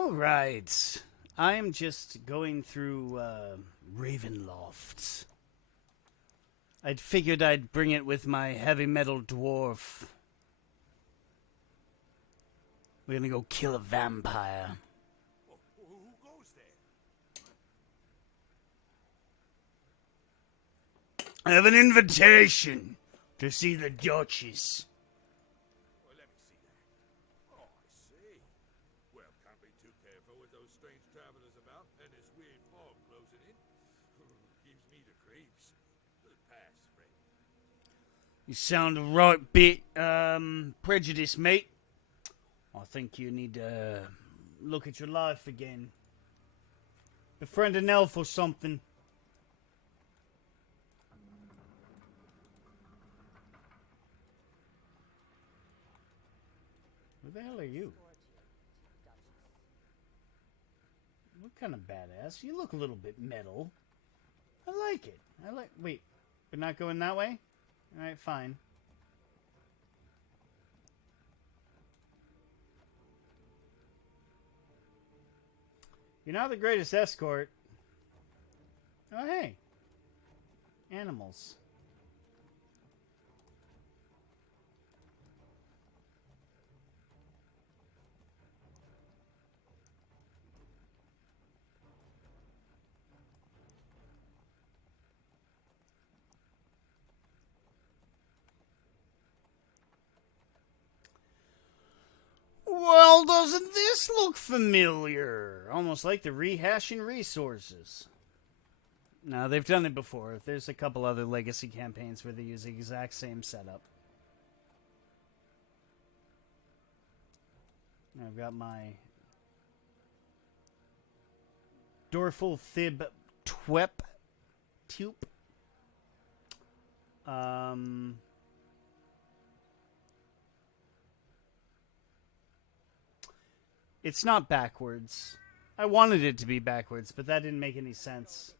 All right. I am just going through Ravenloft. I'd figured I'd bring it with my heavy metal dwarf. We're gonna go kill a vampire. Who goes there? I have an invitation to see the Duchess. Well, let me see that. Oh, I see. Well, can't be too careful with those strange travelers about and this weird fog closing in. Gives me the creeps. Pass, friend. You sound a right bit prejudiced, mate. I think you need to look at your life again. Befriend an elf or something. Who the hell are you? What kind of badass? You look a little bit metal. I like it. Wait, we're not going that way? Alright, fine. You're not the greatest escort. Oh, hey. Animals. Well, doesn't this look familiar? Almost like the rehashing resources. No, they've done it before. There's a couple other legacy campaigns where they use the exact same setup. I've got my Dorful Thib Twep Tupe. It's not backwards. I wanted it to be backwards, but that didn't make any sense.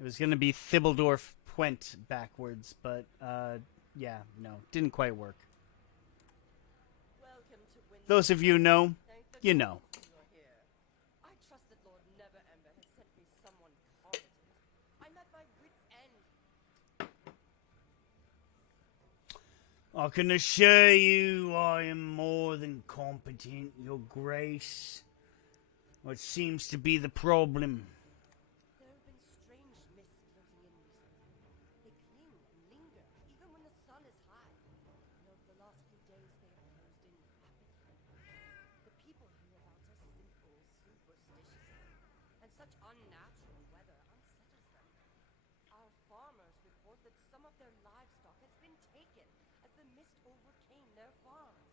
It was going to be Thibbledorf Puent backwards, but, yeah, no, didn't quite work. Those of you know, you know. I trust that Lord Neverember has sent me someone competent. I'm at my wit's end. I can assure you I am more than competent, Your Grace. What seems to be the problem? There have been strange mists closing in recently. They cling and linger, even when the sun is high. And over the last few days, they have closed in rapidly. The people hereabouts are simple, superstitious, and such unnatural weather unsettles them. Our farmers report that some of their livestock has been taken as the mist overcame their farms.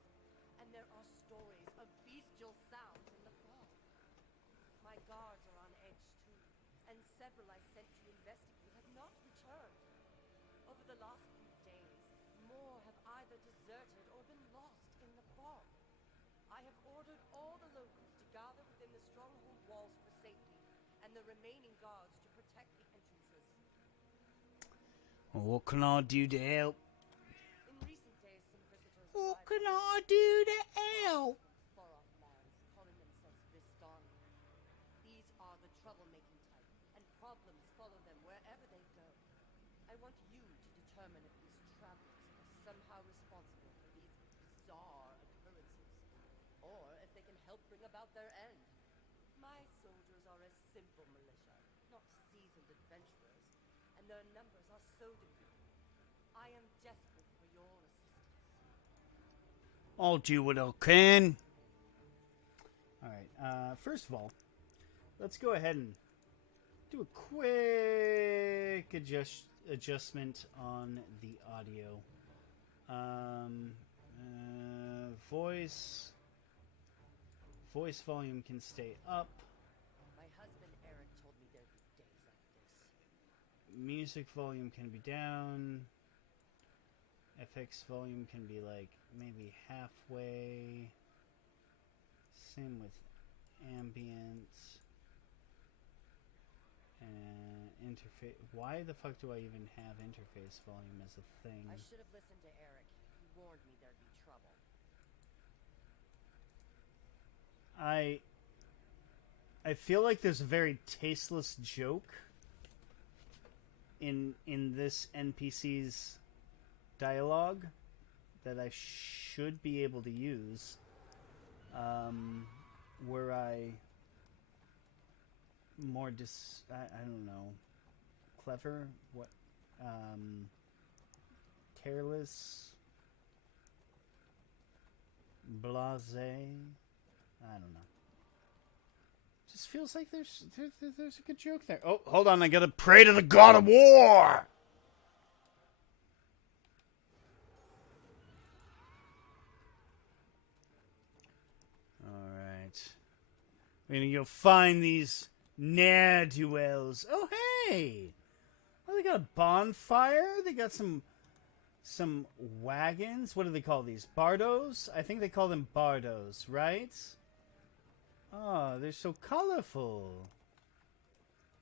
And there are stories of bestial sounds in the fog. My guards are on edge too, and several I sent to investigate have not returned. Over the last few days, more have either deserted or been lost in the fog. I have ordered all the locals to gather within the stronghold walls for safety, and the remaining guards to protect the entrances. What can I do to help? In recent days, some visitors What arrived can I do to help? from far-off lands, calling themselves Vistani. These are the troublemaking type, and problems follow them wherever they go. I want you to determine if these travelers are somehow responsible for these bizarre occurrences, or if they can help bring about their end. My soldiers are a simple militia, not seasoned adventurers, and their numbers are so depleted. I am desperate for your assistance. I'll do what I can. Alright, first of all, let's go ahead and do a quick adjustment on the audio. Voice volume can stay up. My husband Eric told me there'd be days like this. Music volume can be down. FX volume can be like maybe halfway. Same with ambient. And interface. Why the fuck do I even have interface volume as a thing? I should have listened to Eric. He warned me there'd be trouble. I feel like there's a very tasteless joke in this NPC's dialogue that I should be able to use. Were I more I don't know, clever? What? Careless? Blasé? I don't know. Just feels like there's a good joke there. Oh, hold on, I gotta pray to the god of war! Alright. We're gonna go find these ne'er-do-wells. Oh, hey! Oh, they got a bonfire? They got some wagons? What do they call these? Bardos? I think they call them bardos, right? Oh, they're so colorful.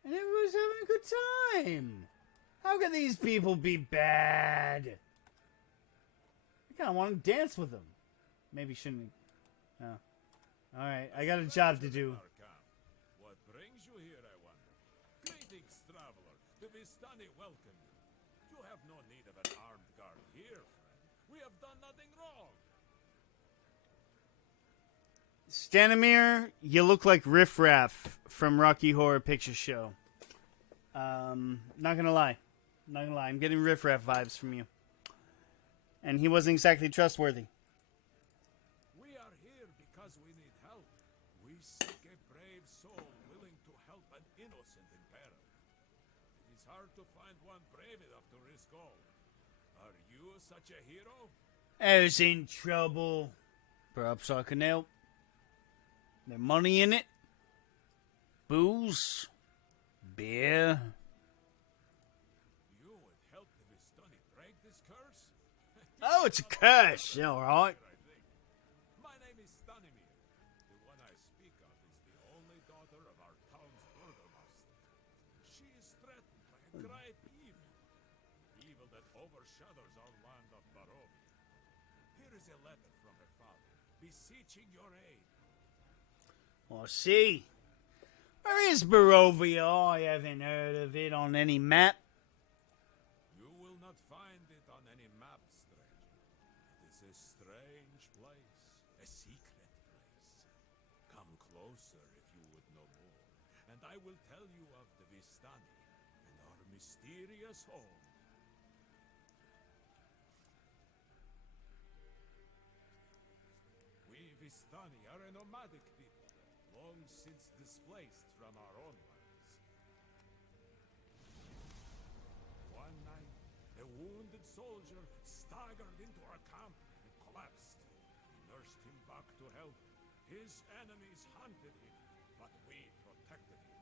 And everyone's having a good time. How can these people be bad? I kind of want to dance with them. Maybe shouldn't. No. Alright, I got a job to do. What brings you here, I wonder? Greetings, traveler. The Vistani welcome you. You have no need of an armed guard here, friend. We have done nothing wrong. Stanimir, you look like Riff Raff from Rocky Horror Picture Show. Not gonna lie. I'm getting Riff Raff vibes from you. And he wasn't exactly trustworthy. We are here because we need help. We seek a brave soul willing to help an innocent in peril. It is hard to find one brave enough to risk all. Are you such a hero? I was in trouble. Perhaps I can help. There's money in it. Booze. Beer. You would help the Vistani break this curse? Oh, it's a curse. Alright. My name is Stanimir. The one I speak of is the only daughter of our town's burgomaster. She is threatened by a great evil. Evil that overshadows our land of Barovia. Here is a letter from her father, beseeching your aid. I see. Where is Barovia? I haven't heard of it on any map. You will not find it on any map, stranger. It is a strange place, a secret place. Come closer if you would know more, and I will tell you of the Vistani and our mysterious home. We Vistani are a nomadic people, long since displaced from our own lands. One night, a wounded soldier staggered into our camp and collapsed. We nursed him back to health. His enemies hunted him, but we protected him,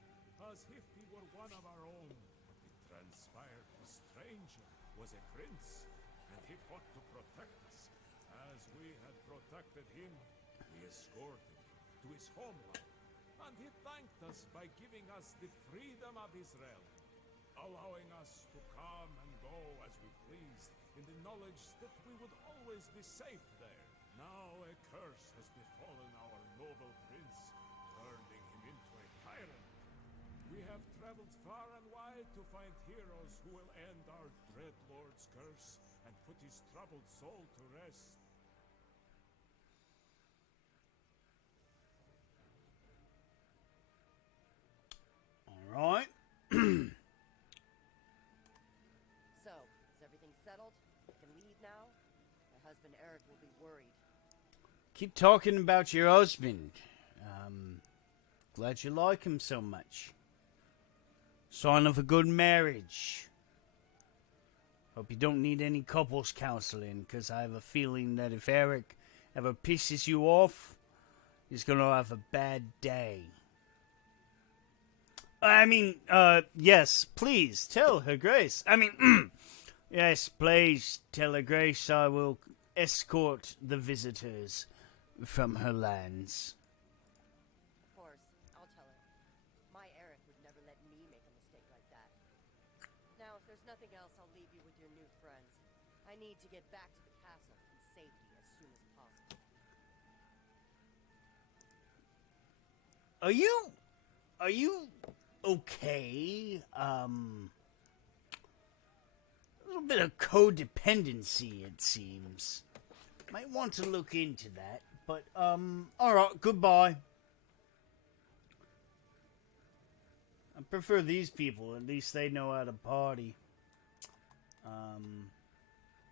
as if he were one of our own. It transpired the stranger was a prince, and he fought to protect us. As we had protected him, we escorted him to his homeland, and he thanked us by giving us the freedom of his realm, allowing us to come and go as we pleased, in the knowledge that we would always be safe there. Now a curse has befallen our noble prince, turning him into a tyrant. We have traveled far and wide to find heroes who will end our dread lord's curse and put his troubled soul to rest. Alright. So, is everything settled? I can leave now? My husband Eric will be worried. Keep talking about your husband. Glad you like him so much. Sign of a good marriage. Hope you don't need any couples counseling, because I have a feeling that if Eric ever pisses you off, he's gonna have a bad day. I mean, yes, please, tell her grace. I mean, yes, please, tell her grace I will escort the visitors from her lands. Of course, I'll tell her. My Eric would never let me make a mistake like that. Now, if there's nothing else, I'll leave you with your new friends. I need to get back to the castle in safety as soon as possible. Are you are you okay? A little bit of codependency, it seems. Might want to look into that. But, alright, goodbye. I prefer these people. At least they know how to party.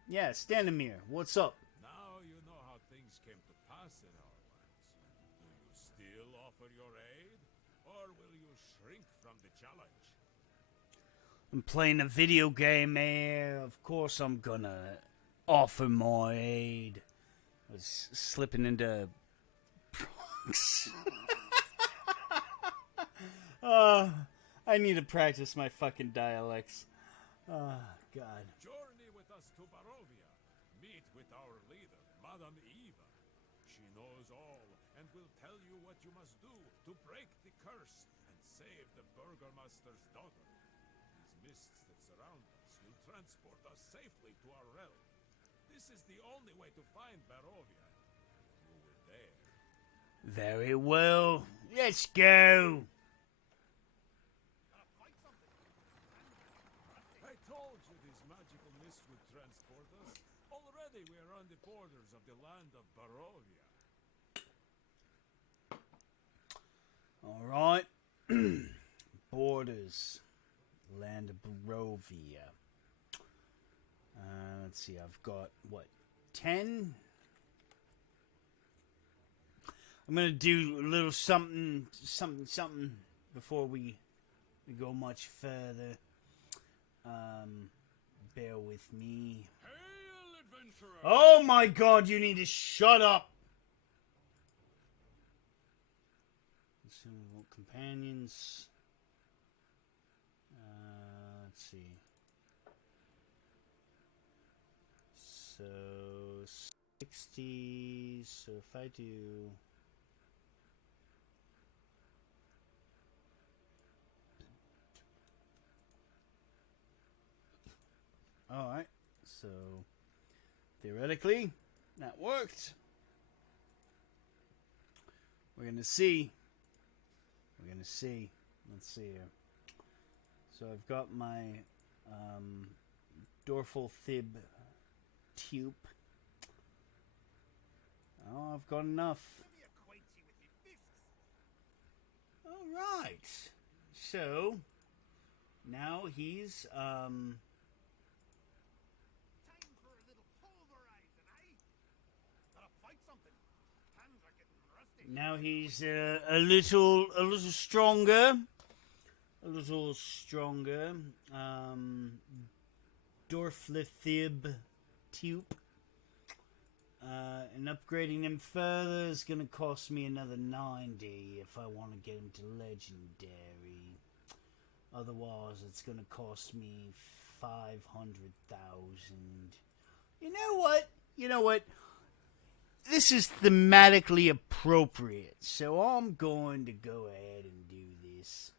Yeah, Standemir, what's up? Now you know how things came to pass in our lands. Do you still offer your aid, or will you shrink from the challenge? I'm playing a video game, Of course I'm gonna offer my aid. I was slipping into Bronx. I need to practice my fucking dialects. Oh, God. Journey with us to Barovia. Meet with our leader, Madame Eva. She knows all and will tell you what you must do to break the curse and save the Burgomaster's daughter. These mists that surround us will transport us safely to our realm. This is the only way to find Barovia. If you were there. Very well. Let's go. I told you these magical mists would transport us. Already we are on the borders of the land of Barovia. Alright. Borders. Land of Barovia. Let's see, I've got, what, 10? I'm gonna do a little something before we go much further. Bear with me. Hail, adventurer! Oh my god, you need to shut up! Consumable companions. Let's see. So, 60. So if I do... Alright, so theoretically, that worked. We're gonna see. Let's see here. So I've got my dorsal fib tube. Oh, I've got enough. Alright. So now he's now he's a little stronger. Dorflithib tube. And upgrading him further is going to cost me another 90 if I want to get him to legendary. Otherwise, it's going to cost me 500,000. You know what? This is thematically appropriate, so I'm going to go ahead and do this.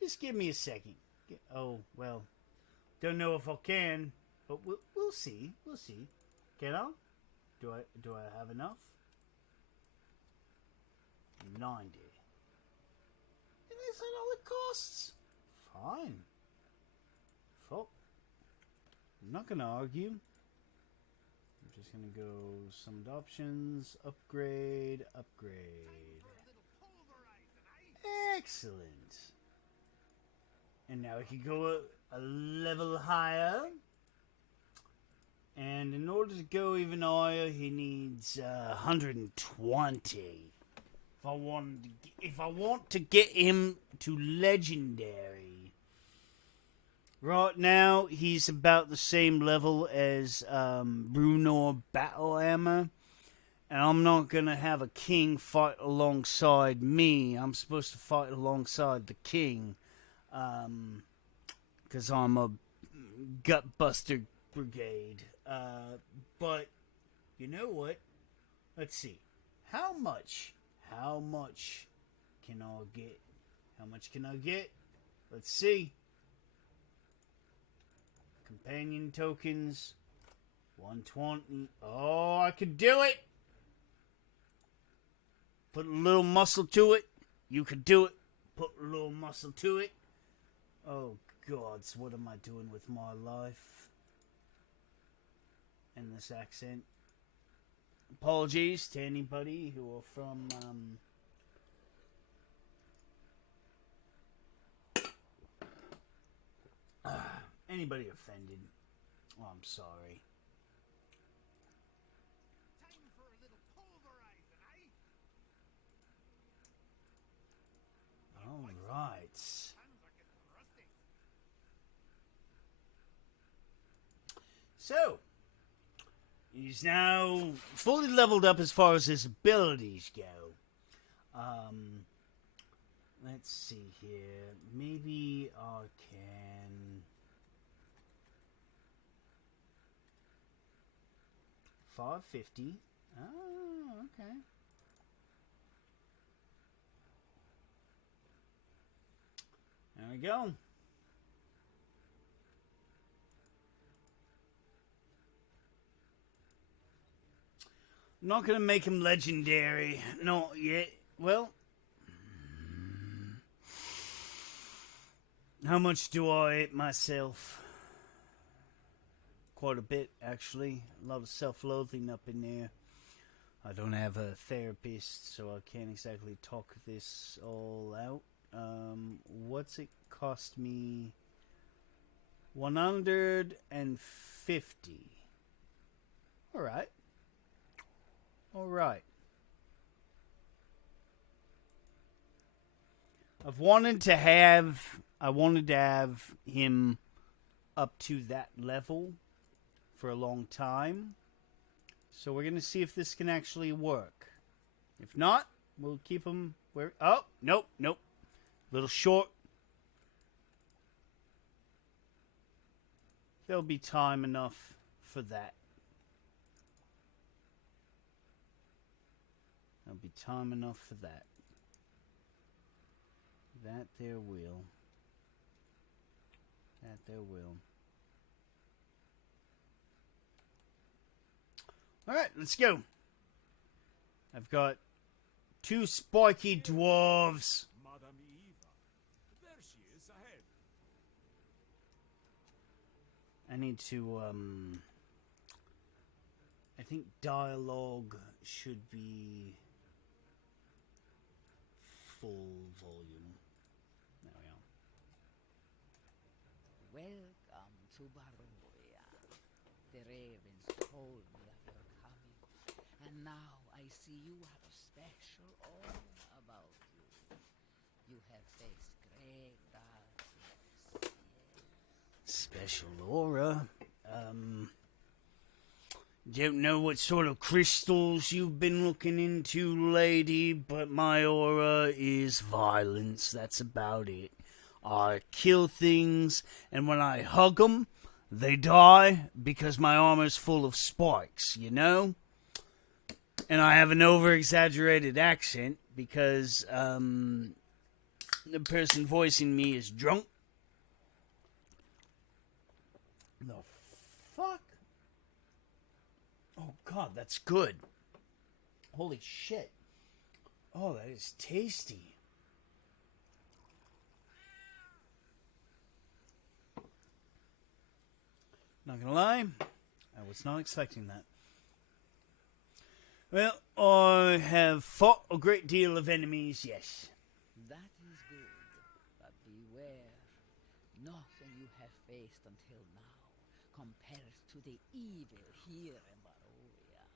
Just give me a second. Oh, well, don't know if I can, but we'll see. We'll see. Can I? Do I have enough? 90. And is that all it costs? Fine. Fuck. I'm not gonna argue. I'm just gonna go summoned options, upgrade. Excellent. And now we can go a level higher. And in order to go even higher, he needs 120. If I want to get him to legendary. Right now, he's about the same level as Brunor Battle Hammer. And I'm not going to have a king fight alongside me. I'm supposed to fight alongside the king. Because I'm a Gutbuster Brigade. But, you know what? Let's see. How much can I get? How much can I get? Let's see. Companion tokens. 120. Oh, I could do it. Put a little muscle to it. You could do it. put a little muscle to it. Oh, gods, what am I doing with my life? In this accent. Apologies to anybody who are from, anybody offended. Oh, I'm sorry. Time for a little pulverizing, eh? All right. Hands are getting rusty. So, he's now fully leveled up as far as his abilities go. Let's see here. Maybe I can... 550. Oh, okay. There we go. I'm not going to make him legendary. Not yet. Well, how much do I hit myself? Quite a bit, actually. A lot of self-loathing up in there. I don't have a therapist, so I can't exactly talk this all out. What's it cost me? 150. Alright. Alright. I wanted to have him up to that level for a long time. So we're going to see if this can actually work. If not, we'll keep him where... Oh, nope. A little short. There'll be time enough for that. There'll be time enough for that. That there will. Alright, let's go. I've got 2 spiky dwarves. Madame Eva. There she is ahead. I need to, I think dialogue should be full volume. There we are. Welcome to Barovia. The ravens told me of your coming, and now I see you have a special aura about you. You have faced great darkness, yes. Special aura. Don't know what sort of crystals you've been looking into, lady, but my aura is violence. That's about it. I kill things, and when I hug them, they die because my armor's full of spikes, you know? And I have an over-exaggerated accent because the person voicing me is drunk. The fuck? Oh god, that's good. Holy shit. Oh, that is tasty. Not gonna lie, I was not expecting that. Well, I have fought a great deal of enemies, yes. That is good, but beware. Nothing you have faced until now compares to the evil here in Barovia.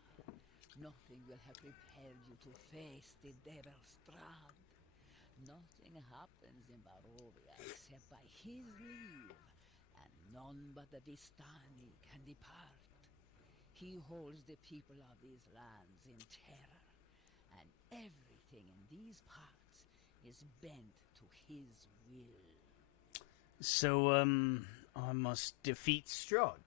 Nothing will have prepared you to face the devil Strahd. Nothing happens in Barovia except by his leave, and none but the Vistani can depart. He holds the people of these lands in terror, and everything in these parts is bent to his will. So, I must defeat Strahd.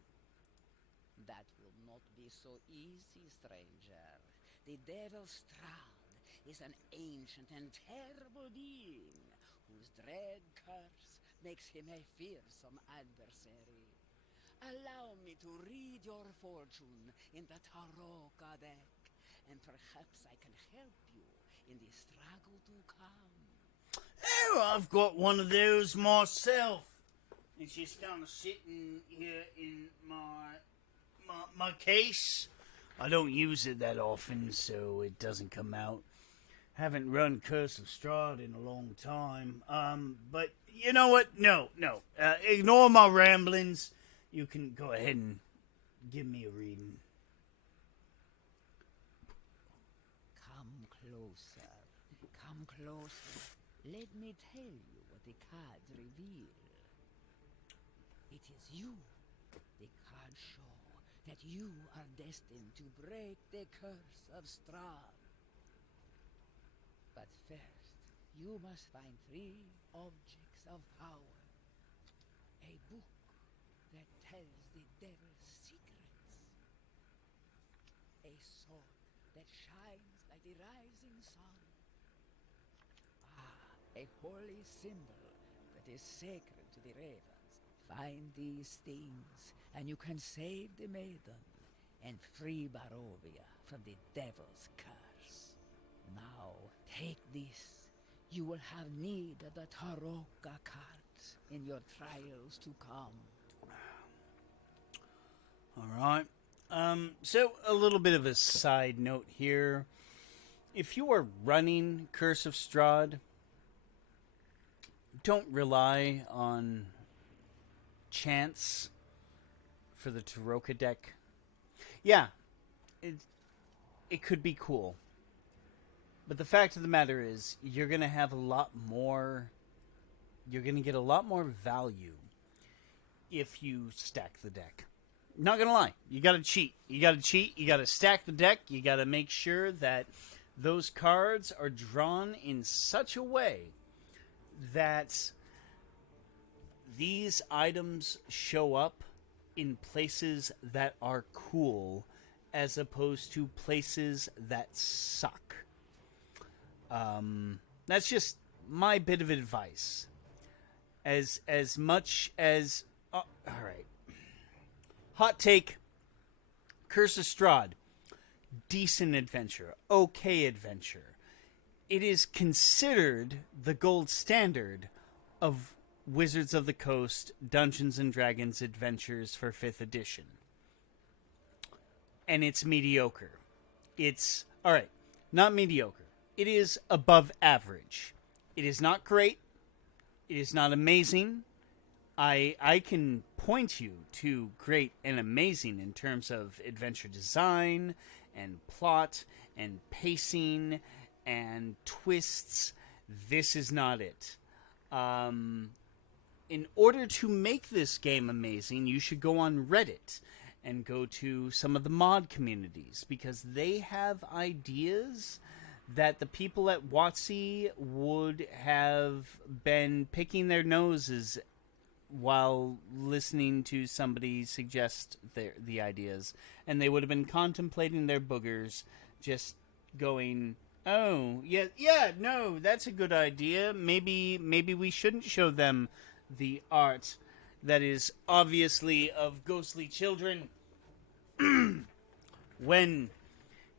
That will not be so easy, stranger. The devil Strahd is an ancient and terrible being whose dread curse makes him a fearsome adversary. Allow me to read your fortune in the Tarot deck, and perhaps I can help you in the struggle to come. I've got one of those myself. It's just kind of sitting here in my case. I don't use it that often, so it doesn't come out. Haven't run Curse of Strahd in a long time. But you know what? No. Ignore my ramblings. You can go ahead and give me a reading. Come closer. Come closer. Let me tell you what the cards reveal. It is you. The cards show that you are destined to break the curse of Strahd. But first, you must find 3 objects of power. A book that tells the devil's secrets. A sword that shines like the rising sun. A holy symbol that is sacred to the ravens. Find these things, and you can save the maiden and free Barovia from the devil's curse. Now, take this. You will have need of the Taroka cards in your trials to come. All right. So a little bit of a side note here. If you are running Curse of Strahd, don't rely on chance for the Taroka deck. Yeah, it could be cool. But the fact of the matter is, you're going to have a lot more... You're going to get a lot more value if you stack the deck. Not going to lie. You got to cheat. You got to stack the deck. You got to make sure that those cards are drawn in such a way that these items show up in places that are cool as opposed to places that suck. That's just my bit of advice. As much as... all right. Hot take. Curse of Strahd. Decent adventure. Okay adventure. It is considered the gold standard of Wizards of the Coast Dungeons and Dragons adventures for 5th edition. And it's mediocre. It's... alright. Not mediocre. It is above average. It is not great. It is not amazing. I can point you to great and amazing in terms of adventure design and plot and pacing and twists. This is not it. In order to make this game amazing, you should go on Reddit and go to some of the mod communities, because they have ideas that the people at WotC would have been picking their noses while listening to somebody suggest the ideas, and they would have been contemplating their boogers, just going, oh, yeah, no, that's a good idea. Maybe we shouldn't show them the art that is obviously of ghostly children when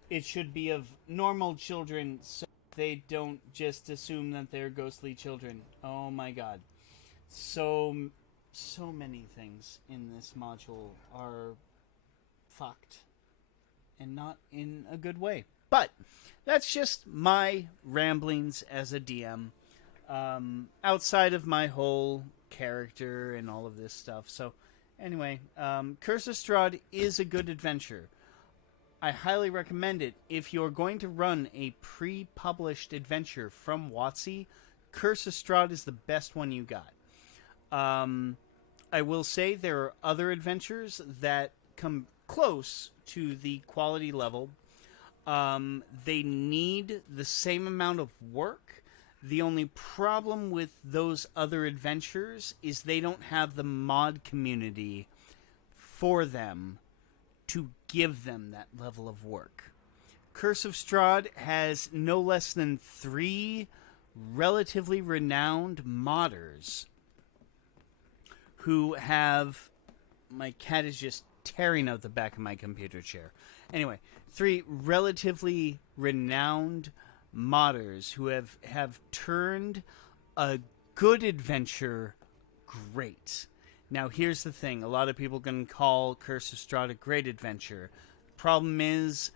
it should be of normal children, so they don't just assume that they're ghostly children. Oh my god. So many things in this module are fucked, and not in a good way. But that's just my ramblings as a DM, outside of my whole character and all of this stuff. So anyway, Curse of Strahd is a good adventure. I highly recommend it. If you're going to run a pre-published adventure from WotC, Curse of Strahd is the best one you got. I will say there are other adventures that come close to the quality level. They need the same amount of work. The only problem with those other adventures is they don't have the mod community for them to give them that level of work. Curse of Strahd has no less than 3 relatively renowned modders who have... My cat is just tearing out the back of my computer chair. Anyway, 3 relatively renowned modders who have turned a good adventure great. Now, here's the thing. A lot of people can call Curse of Strahd a great adventure. Problem is,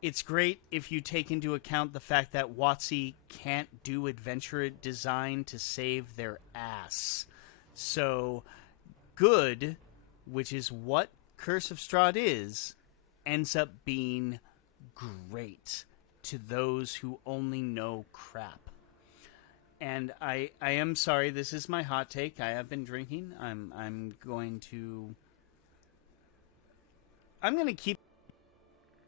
it's great if you take into account the fact that WotC can't do adventure design to save their ass. So, good, which is what Curse of Strahd is, ends up being great to those who only know crap. And I am sorry, this is my hot take. I have been drinking. I'm going to keep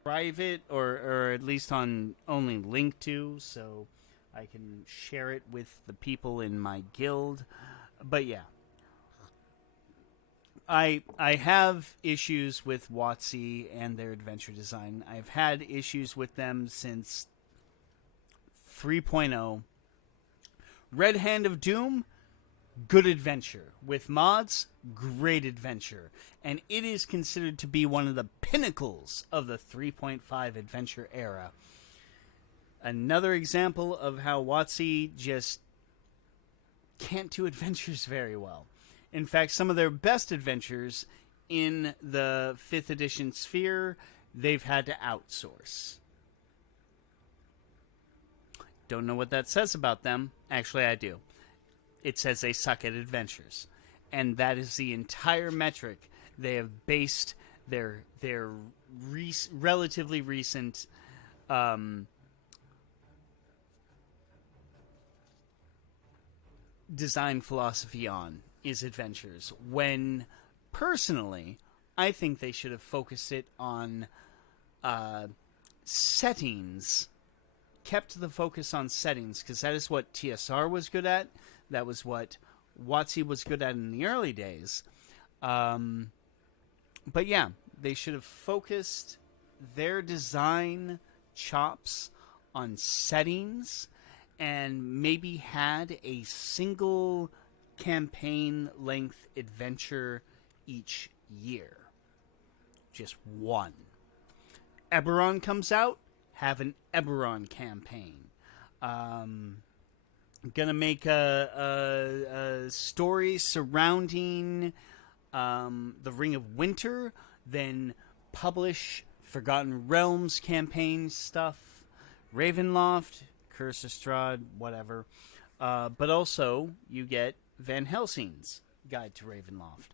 private or at least on only link to, so I can share it with the people in my guild. But yeah. I have issues with WotC and their adventure design. I've had issues with them since 3.0. Red Hand of Doom, good adventure. With mods, great adventure. And it is considered to be one of the pinnacles of the 3.5 adventure era. Another example of how WotC just can't do adventures very well. In fact, some of their best adventures in the 5th edition sphere, they've had to outsource. Don't know what that says about them. Actually, I do. It says they suck at adventures. And that is the entire metric they have based their relatively recent design philosophy on, is adventures. When, personally, I think they should have focused it on settings. Kept the focus on settings, because that is what TSR was good at. That was what WotC was good at in the early days. But yeah, they should have focused their design chops on settings and maybe had a single campaign length adventure each year. Just one. Eberron comes out, have an Eberron campaign. Gonna make a story surrounding the Ring of Winter, then publish Forgotten Realms campaign stuff, Ravenloft, Curse of Strahd, whatever. But also, you get Van Helsing's Guide to Ravenloft.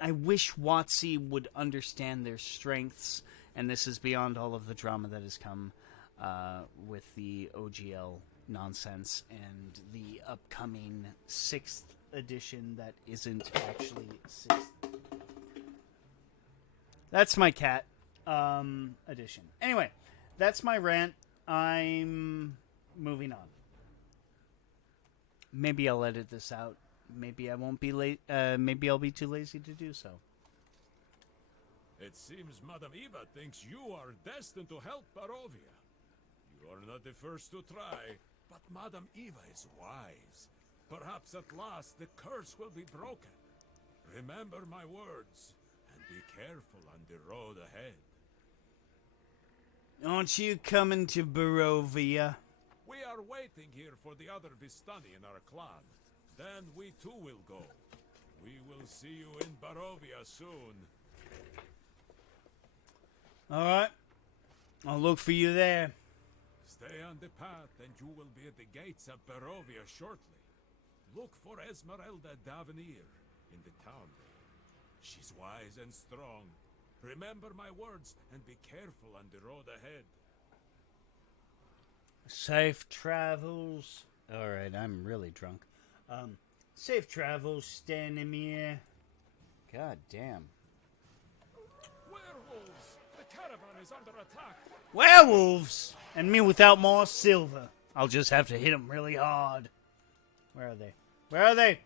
I wish WotC would understand their strengths, and this is beyond all of the drama that has come with the OGL nonsense and the upcoming 6th edition that isn't actually 6th. That's my cat edition. Anyway, that's my rant. I'm moving on. Maybe I'll edit this out. Maybe I won't be late. Maybe I'll be too lazy to do so. It seems Madame Eva thinks you are destined to help Barovia. You are not the first to try, but Madame Eva is wise. Perhaps at last the curse will be broken. Remember my words, and be careful on the road ahead. Aren't you coming to Barovia? We are waiting here for the other Vistani in our clan. Then we too will go. We will see you in Barovia soon. Alright. I'll look for you there. Stay on the path and you will be at the gates of Barovia shortly. Look for Esmeralda Davenir in the town there. She's wise and strong. Remember my words and be careful on the road ahead. Safe travels. Alright, I'm really drunk. Safe travels, Stanimir. God damn. Werewolves! The caravan is under attack! Werewolves! And me without more silver. I'll just have to hit them really hard. Where are they? Where are they?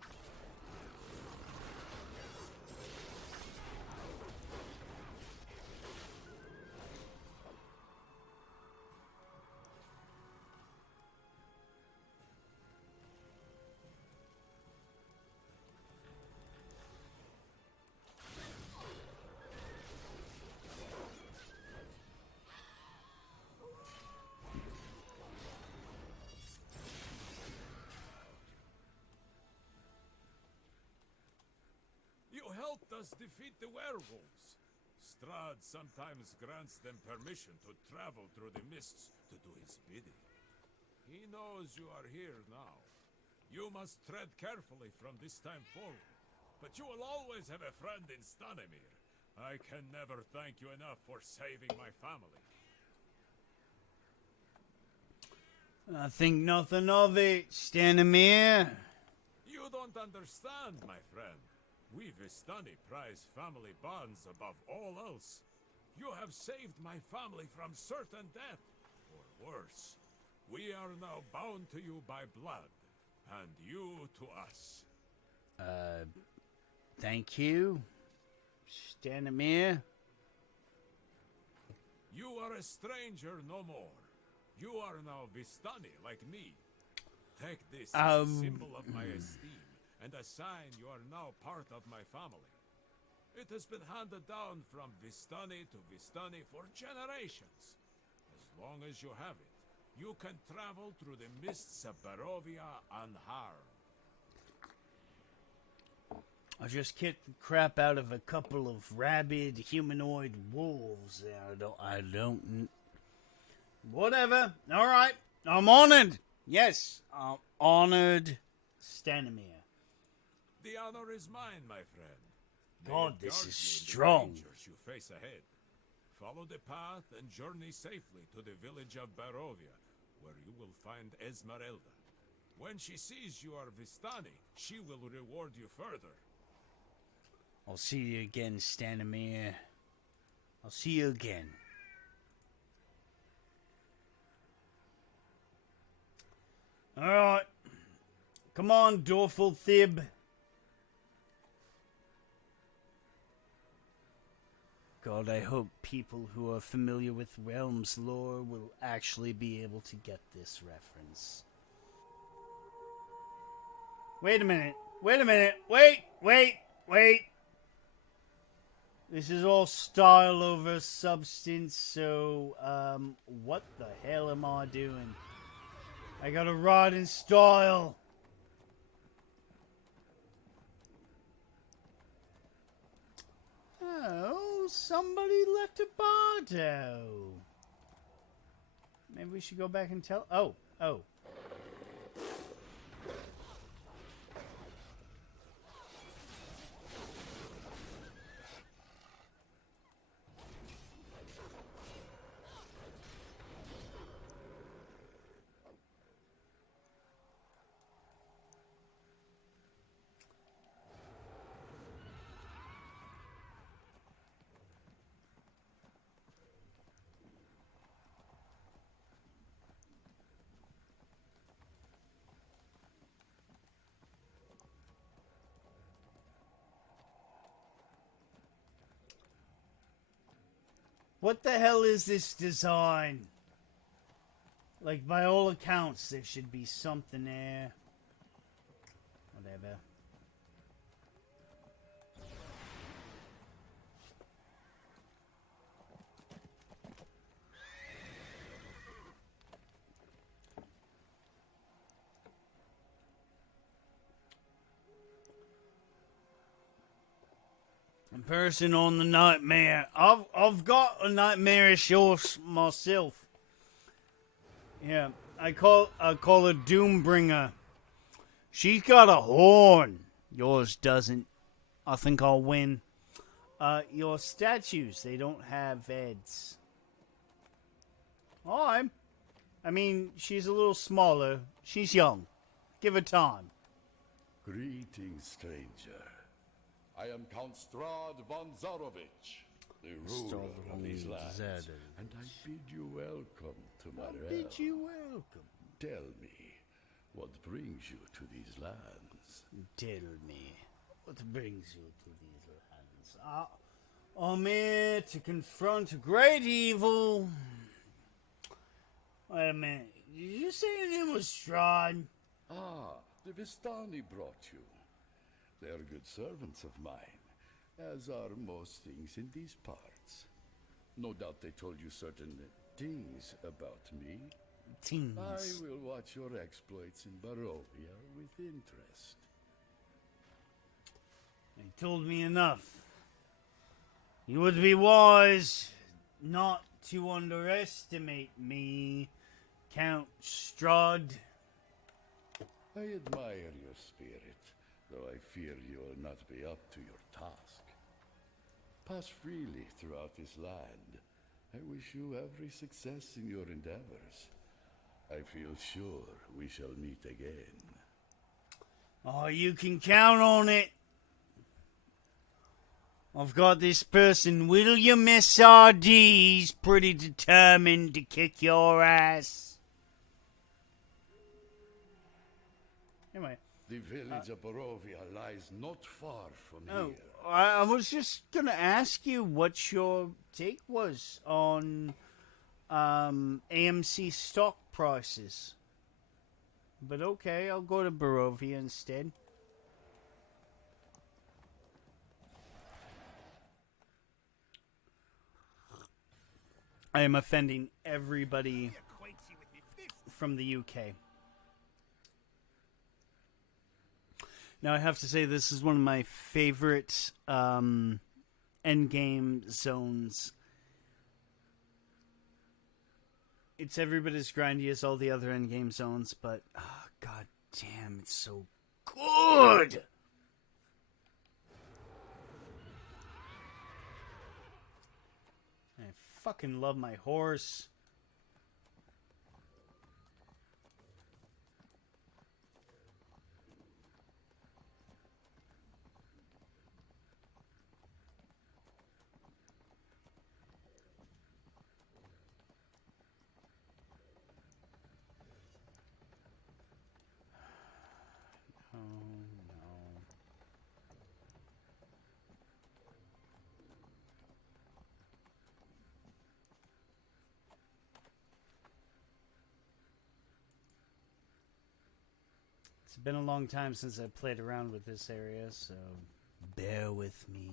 must defeat the werewolves. Strahd sometimes grants them permission to travel through the mists to do his bidding. He knows you are here now. You must tread carefully from this time forward. But you will always have a friend in Stanimir. I can never thank you enough for saving my family. I think nothing of it, Stanimir. You don't understand, my friend. We Vistani prize family bonds above all else. You have saved my family from certain death, or worse. We are now bound to you by blood, and you to us. Thank you, Stanimir. You are a stranger no more. You are now Vistani like me. Take this as a symbol of my esteem, and a sign you are now part of my family. It has been handed down from Vistani to Vistani for generations. As long as you have it, you can travel through the mists of Barovia unharmed. I just kicked the crap out of a couple of rabid humanoid wolves. I don't. Whatever. All right. I'm honored. Yes, I'm honored, Stanimir. The honor is mine, my friend. God, May it this guard is you in the strong. dangers you face ahead. Follow the path and journey safely to the village of Barovia, where you will find Esmeralda. When she sees you are Vistani, she will reward you further. I'll see you again, Stanimir. I'll see you again. All right. Come on, Dorful Thib. God, I hope people who are familiar with Realms lore will actually be able to get this reference. Wait a minute. Wait a minute. Wait. This is all style over substance, so, what the hell am I doing? I gotta ride in style. Oh, somebody left a bardo. Maybe we should go back and tell. Oh. What the hell is this design? Like, by all accounts, there should be something there. Whatever. In person on the nightmare. I've got a nightmarish horse myself. Yeah, I call her Doombringer. She's got a horn. Yours doesn't. I think I'll win. Your statues, they don't have heads. I mean, she's a little smaller. She's young. Give her time. Greetings, stranger. I am Count Strahd von Zarovich, the ruler of these lands, and I bid you welcome to my realm. Bid you welcome. Tell me, what brings you to these lands? Tell me, what brings you to these lands? I'm here to confront a great evil. Wait a minute. Did you say your name was Strahd? Ah, the Vistani brought you. They are good servants of mine, as are most things in these parts. No doubt they told you certain things about me. Things. I will watch your exploits in Barovia with interest. They told me enough. You would be wise not to underestimate me, Count Strahd. I admire your spirit, though I fear you will not be up to your task. Pass freely throughout this land. I wish you every success in your endeavors. I feel sure we shall meet again. Oh, you can count on it. I've got this person, William SRD. He's pretty determined to kick your ass. Anyway. The village of Barovia lies not far from Oh, here. I was just going to ask you what your take was on AMC stock prices. But okay, I'll go to Barovia instead. I am offending everybody from the UK. Now, I have to say, this is one of my favorite endgame zones. It's every bit as grindy as all the other endgame zones, but god damn, it's so good! I fucking love my horse. Oh, no. It's been a long time since I played around with this area, so bear with me.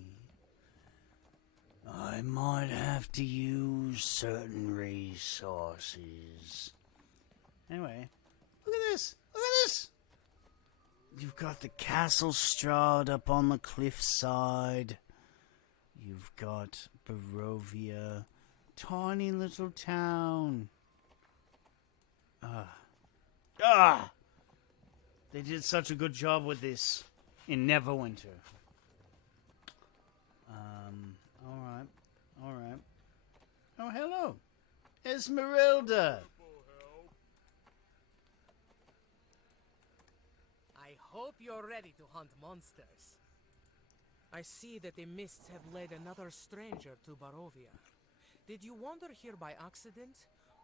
I might have to use certain resources. Anyway, look at this! Look at this! You've got the Castle Strahd up on the cliffside. You've got Barovia. Tiny little town. They did such a good job with this in Neverwinter. Alright. Oh, hello. Esmeralda. I hope you're ready to hunt monsters. I see that the mists have led another stranger to Barovia. Did you wander here by accident?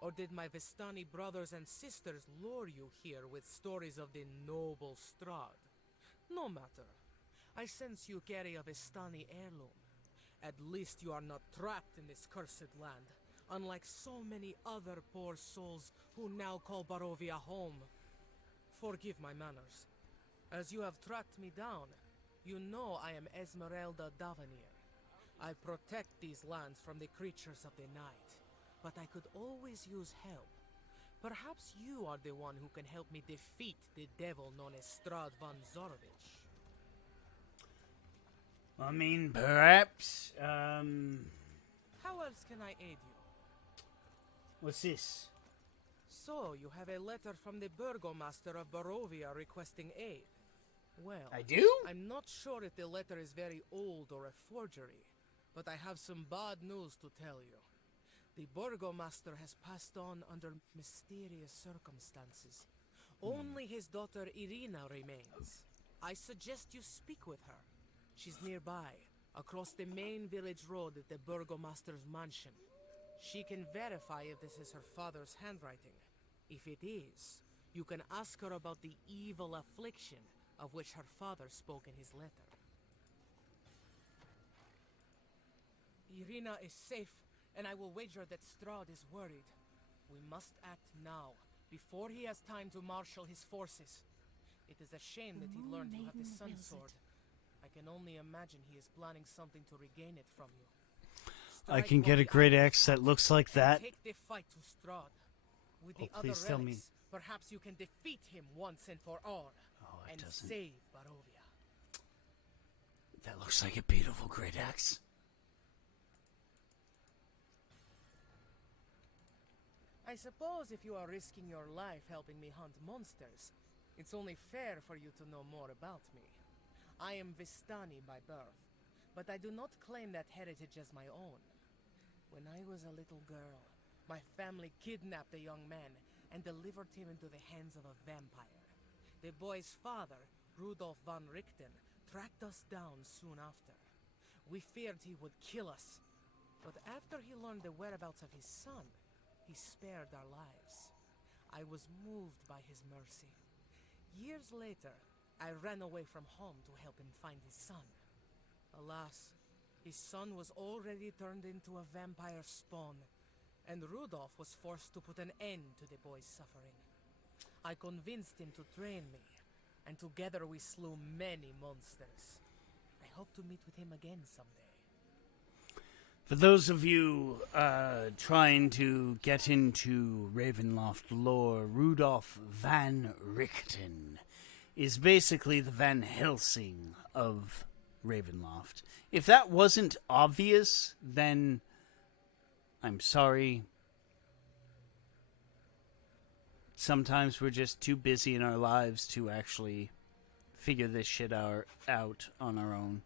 Or did my Vistani brothers and sisters lure you here with stories of the noble Strahd? No matter. I sense you carry a Vistani heirloom. At least you are not trapped in this cursed land, unlike so many other poor souls who now call Barovia home. Forgive my manners. As you have tracked me down, you know I am Esmeralda Davenir. I protect these lands from the creatures of the night, but I could always use help. Perhaps you are the one who can help me defeat the devil known as Strahd von Zorovich. I mean, perhaps, How else can I aid you? What's this? So, you have a letter from the Burgomaster of Barovia requesting aid. Well, I do? I'm not sure if the letter is very old or a forgery, but I have some bad news to tell you. The Burgomaster has passed on under mysterious circumstances. Only his daughter Irina remains. I suggest you speak with her. She's nearby, across the main village road at the Burgomaster's mansion. She can verify if this is her father's handwriting. If it is, you can ask her about the evil affliction of which her father spoke in his letter. Irina is safe, and I will wager that Strahd is worried. We must act now, before he has time to marshal his forces. It is a shame that he learned you have the Sun Sword. I can only imagine he is planning something to regain it from you. I can get a great axe that looks like that. Take the fight to Strahd. With the Oh, other please tell me. relics, perhaps you can defeat him once and for all. Oh, it and doesn't. save Barovia. That looks like a beautiful great axe. I suppose if you are risking your life helping me hunt monsters, it's only fair for you to know more about me. I am Vistani by birth, but I do not claim that heritage as my own. When I was a little girl, my family kidnapped a young man and delivered him into the hands of a vampire. The boy's father, Rudolf von Richten, tracked us down soon after. We feared he would kill us, but after he learned the whereabouts of his son, he spared our lives. I was moved by his mercy. Years later, I ran away from home to help him find his son. Alas, his son was already turned into a vampire spawn, and Rudolf was forced to put an end to the boy's suffering. I convinced him to train me, and together we slew many monsters. I hope to meet with him again someday. For those of you trying to get into Ravenloft lore, Rudolf van Richten is basically the Van Helsing of Ravenloft. If that wasn't obvious, then I'm sorry. Sometimes we're just too busy in our lives to actually figure this shit out on our own.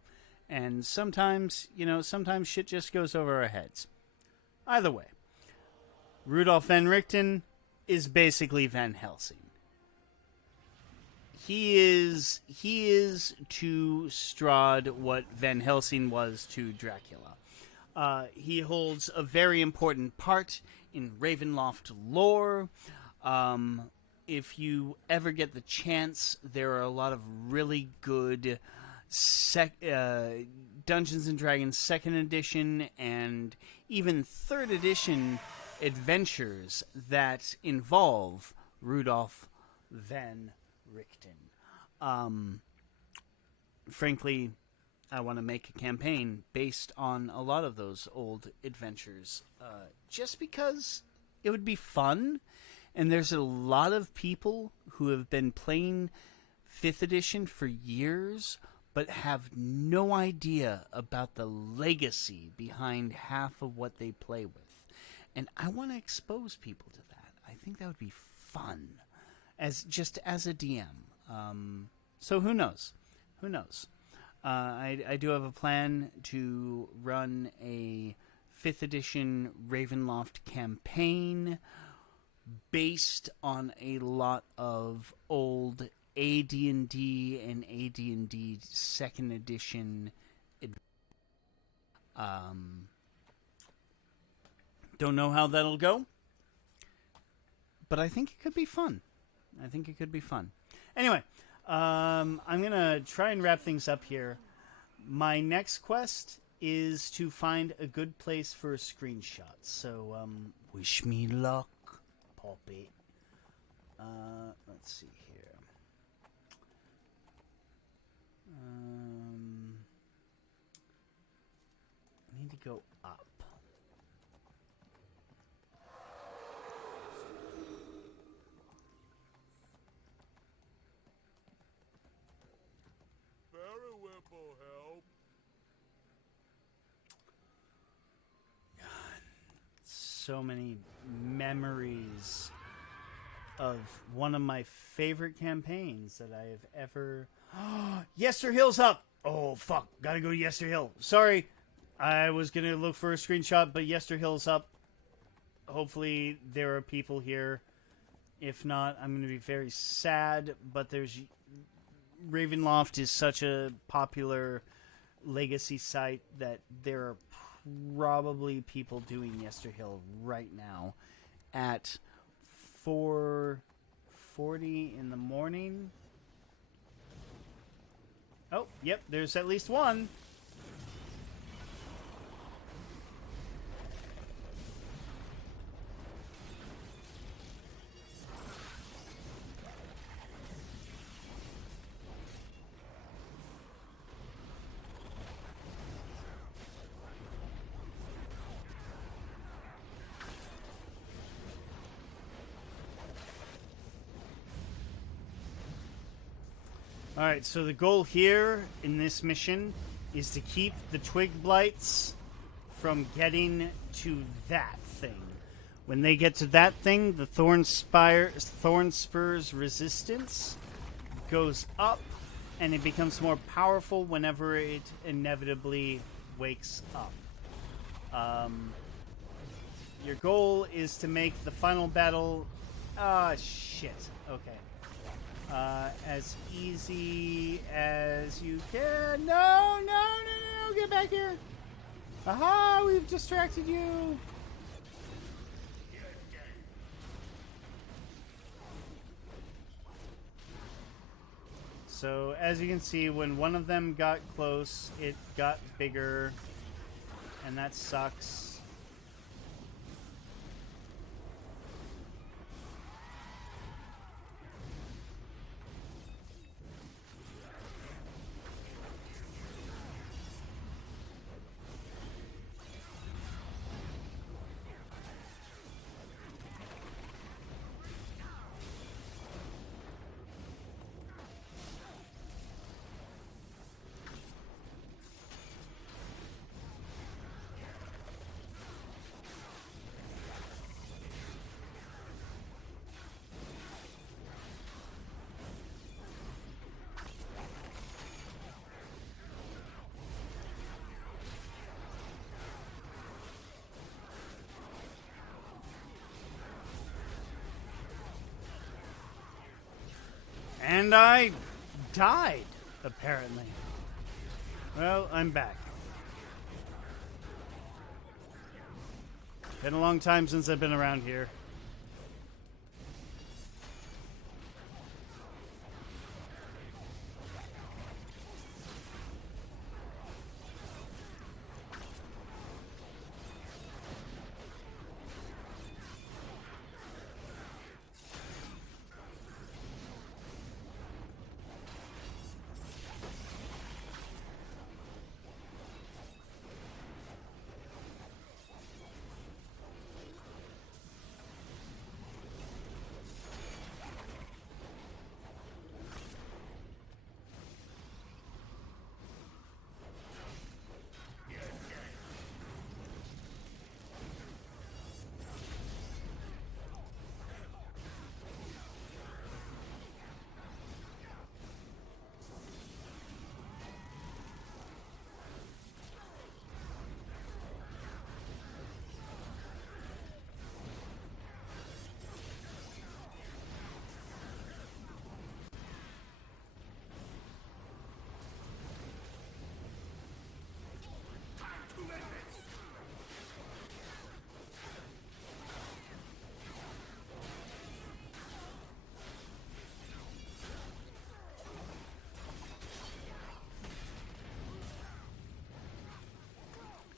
And sometimes, sometimes shit just goes over our heads. Either way, Rudolf van Richten is basically Van Helsing. He is to Strahd what Van Helsing was to Dracula. He holds a very important part in Ravenloft lore. If you ever get the chance, there are a lot of really good Dungeons and Dragons 2nd edition and even 3rd edition adventures that involve Rudolf van Richten. Frankly, I want to make a campaign based on a lot of those old adventures, just because it would be fun, and there's a lot of people who have been playing 5th edition for years but have no idea about the legacy behind half of what they play with. And I want to expose people to that. I think that would be fun, as a DM. So who knows? I do have a plan to run a 5th edition Ravenloft campaign based on a lot of old AD&D and AD&D 2nd edition. Don't know how that'll go, but I think it could be fun. Anyway, I'm going to try and wrap things up here. My next quest is to find a good place for a screenshot. So, wish me luck, Poppy. Let's see here. I need to go up. Barrowimple help. So many memories of one of my favorite campaigns that I have ever... Yester Hill's up! Oh, fuck. Gotta go to Yester Hill. Sorry. I was gonna look for a screenshot, but Yester Hill's up. Hopefully there are people here. If not, I'm gonna be very sad, but there's... Ravenloft is such a popular legacy site that there are probably people doing Yester Hill right now at 4:40 in the morning. Oh, yep, there's at least one. Alright, so the goal here in this mission is to keep the twig blights from getting to that thing, When they get to that thing, the thorn spur's resistance goes up, and it becomes more powerful whenever it inevitably wakes up. Your goal is to make the final battle... shit. Okay. As easy as you can. No, get back here. Aha, we've distracted you. So, as you can see, when one of them got close, it got bigger, and that sucks. And I died, apparently. Well, I'm back. Been a long time since I've been around here.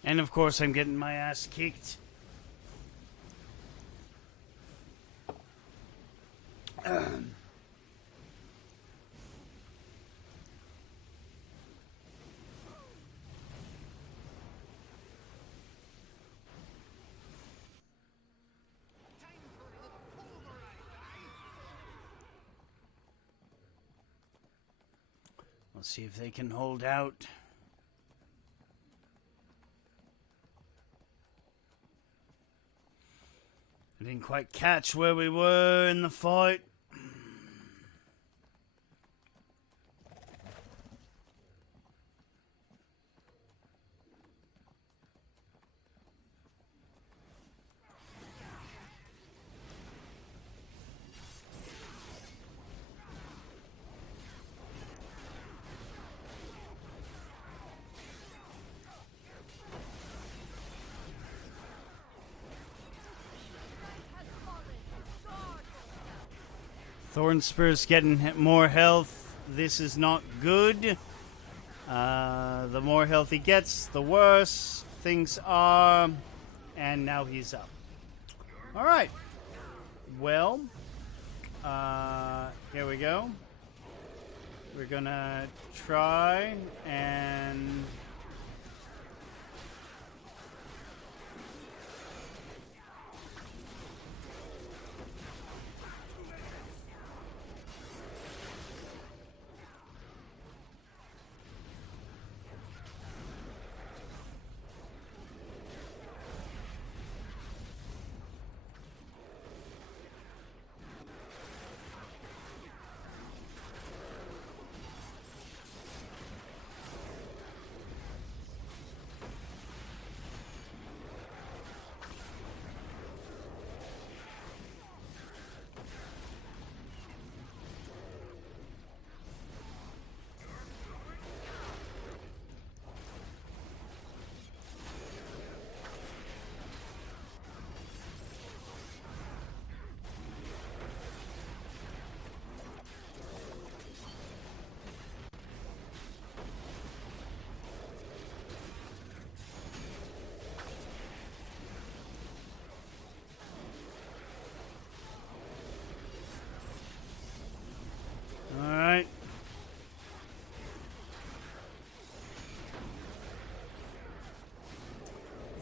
And of course, I'm getting my ass kicked. Let's see if they can hold out. I didn't quite catch where we were in the fight. Thornspur's getting more health. This is not good. The more health he gets, the worse things are. And now he's up. Alright. Well, here we go. We're gonna try and...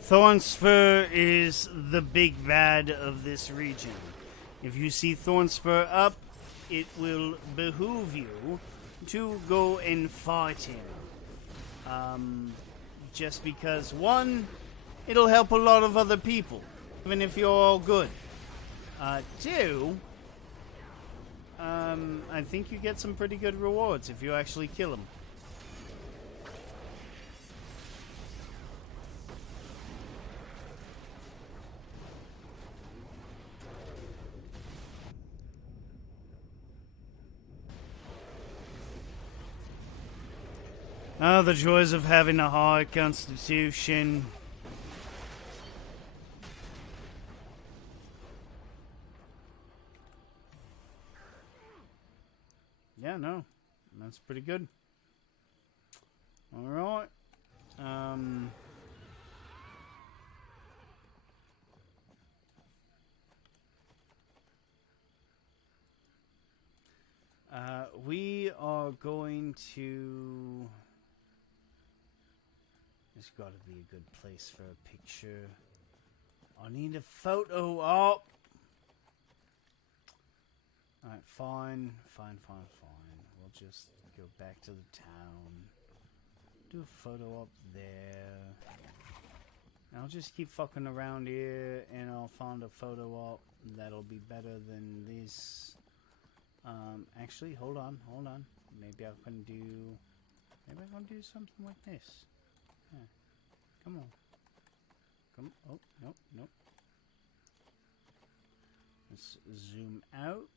Thornspur is the big bad of this region. If you see Thornspur up, it will behoove you to go and fight him. Just because, one, it'll help a lot of other people, even if you're all good. Two, I think you get some pretty good rewards if you actually kill him. Oh, the joys of having a high constitution. Yeah, no. That's pretty good. Alright. We are going to... There's got to be a good place for a picture. I need a photo op. Alright, fine. We'll just go back to the town. Do a photo up there. I'll just keep fucking around here and I'll find a photo op that'll be better than this. Actually, hold on. Maybe I can do something like this. Yeah. Come on. Oh, nope. Let's zoom out.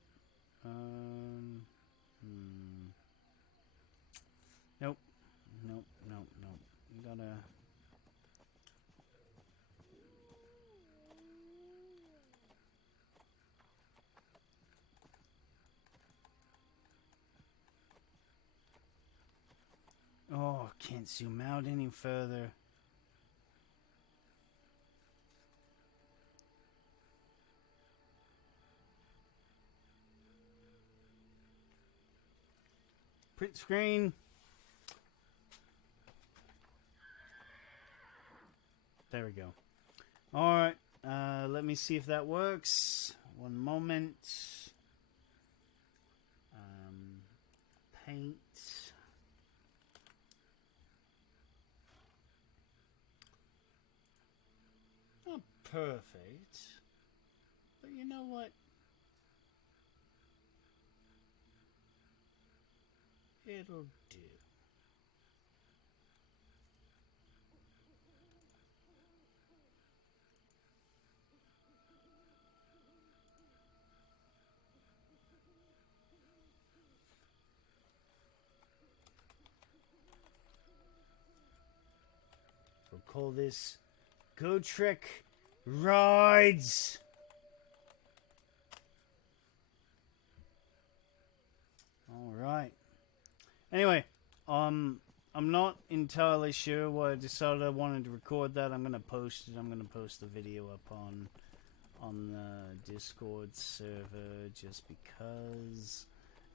Nope. You gotta... Oh, can't zoom out any further. Print screen. There we go. Alright, let me see if that works. One moment. Paint. Not perfect. But you know what? It'll do. We'll call this Go Trick Rides. All right. Anyway, I'm not entirely sure why I decided I wanted to record that. I'm gonna post it. I'm gonna post the video up on the Discord server just because.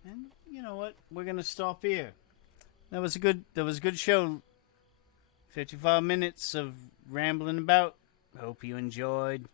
And you know what? We're gonna stop here. That was a good show. 55 minutes of rambling about. Hope you enjoyed.